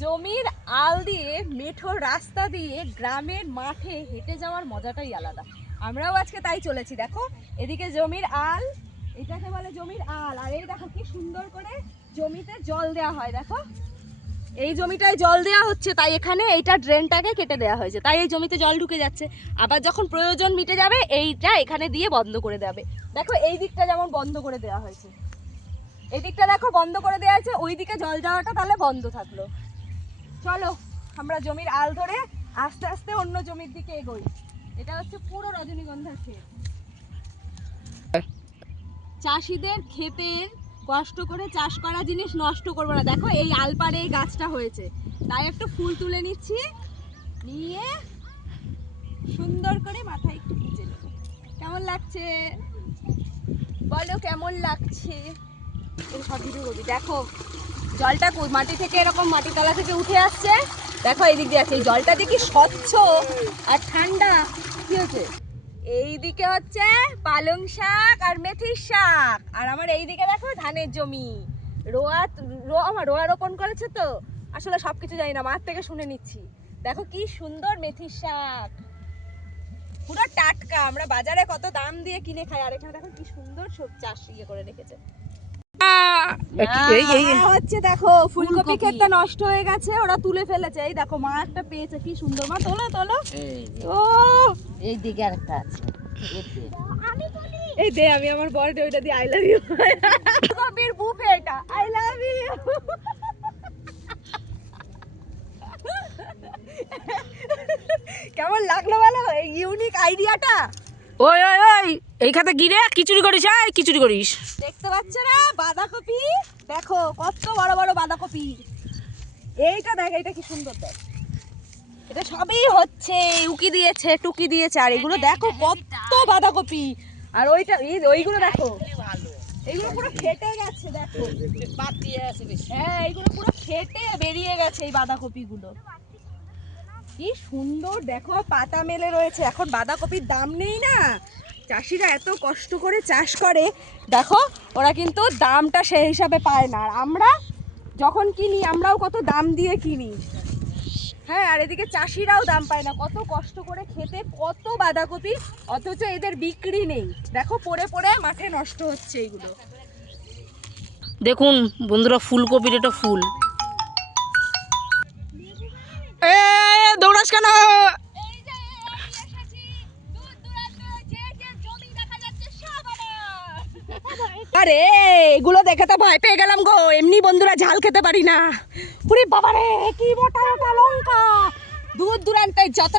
জমির আল দিয়ে মেঠো রাস্তা দিয়ে গ্রামের মাঠে হেঁটে যাওয়ার মজাটাই আলাদা। আমরাও আজকে তাই চলেছি। দেখো এদিকে জমির আল, এটাকে বলে জমির আল। আর এই দেখো কি সুন্দর করে জমিতে জল দেওয়া হয়। দেখো এই জমিটায় জল দেওয়া হচ্ছে, তাই এখানে এইটা ড্রেনটাকে কেটে দেওয়া হয়েছে, তাই এই জমিতে জল ঢুকে যাচ্ছে। আবার যখন প্রয়োজন মিটে যাবে এইটা এখানে দিয়ে বন্ধ করে দেবে। দেখো এই দিকটা যেমন বন্ধ করে দেওয়া হয়েছে, এই দিকটা দেখো বন্ধ করে দেওয়া হয়েছে, ওই দিকে জল যাওয়াটা তাহলে বন্ধ থাকলো। চলো আমরা জমির আল ধরে আস্তে আস্তে অন্য জমির দিকে এগোই। এটা হচ্ছে পুরো রজনীগন্ধা ক্ষেত। চাষিদের ক্ষেতের কষ্ট করে চাষ করা জিনিস নষ্ট করবো না। দেখো এই আলপাড়ে এই গাছটা হয়েছে, তাই একটু ফুল তুলে নিচ্ছি, নিয়ে সুন্দর করে মাথায় একটু গুঁজে নেব। কেমন লাগছে বলো, কেমন লাগছে? দেখো জলটা মাটি থেকে এরকম মাটি তলা থেকে উঠে আসছে। দেখো এই দিক দিয়ে আছে, এই জলটা দেখি স্বচ্ছ আর ঠান্ডা। কি হচ্ছে এইদিকে হচ্ছে পালং শাক আর মেথির শাক, আর আমার এইদিকে দেখো ধানের জমি। আমার রোয়া রোপণ করেছে, তো আসলে সবকিছু জানি না, মাঠ থেকে শুনে নিচ্ছি। দেখো কি সুন্দর মেথির শাক, পুরো টাটকা। আমরা বাজারে কত দাম দিয়ে কিনে খাই, আর এখানে দেখো কি সুন্দর সব চাষ করে রেখেছে। হচ্ছে দেখো ফুলকপি ক্ষেতটা নষ্ট হয়ে গেছে, ওরা তুলে ফেলেছে। এই দেখো মা একটা পেয়েছে, কি সুন্দর। মা তোলো তোলো। ও এই দিকে আরেকটা আছে, এই দে, আমি আমার বড় ওইটা দিয়ে আই লাভ ইউ। ফুলকপির বুফে এটা, আই লাভ ইউ। কেমন লাগলো বলো এই ইউনিক আইডিয়াটা? ওই ওই ওই এই খাতে গিরে খিচুড়ি করিস, এই খিচুড়ি করিস। দেখতে পাচ্ছ না বাঁধাকপি? দেখো কত বড় বড় বাঁধাকপি। এইটা দেখ, এটা কি সুন্দর। দেখ এটা সবই হচ্ছে উকি দিয়েছে, টুকি দিয়েছে। আর এগুলো দেখো কত বাঁধাকপি। আর ওইগুলো দেখো, এইগুলো পুরো ফেটে গেছে। দেখো হ্যাঁ, এইগুলো পুরো ফেটে বেরিয়ে গেছে এই বাঁধাকপি গুলো। কি সুন্দর দেখো, পাতা মেলে রয়েছে। এখন বাঁধাকপির দাম নেই না, চাষিরা এত কষ্ট করে চাষ করে, দেখো ওরা কিন্তু দামটা সেই হিসাবে পায় না। আর আমরা যখন কিনি, আমরাও কত দাম দিয়ে কিনি। হ্যাঁ, আর এদিকে চাষিরাও দাম পায় না, কত কষ্ট করে খেতে কত বাঁধাকপি, অথচ এদের বিক্রি নেই। দেখো পড়ে পড়ে মাঠে নষ্ট হচ্ছে এইগুলো। দেখুন বন্ধুরা, ফুলকপির এটা ফুল। দৌড়াস কেন? আরে এগুলো দেখে তো ভয় পেয়ে গেলাম গো। এমনি বন্ধুরা ঝাল খেতে পারি না। পুরি বাবারে কি মোটা মোটা লঙ্কা, দূর দূরান্তে যত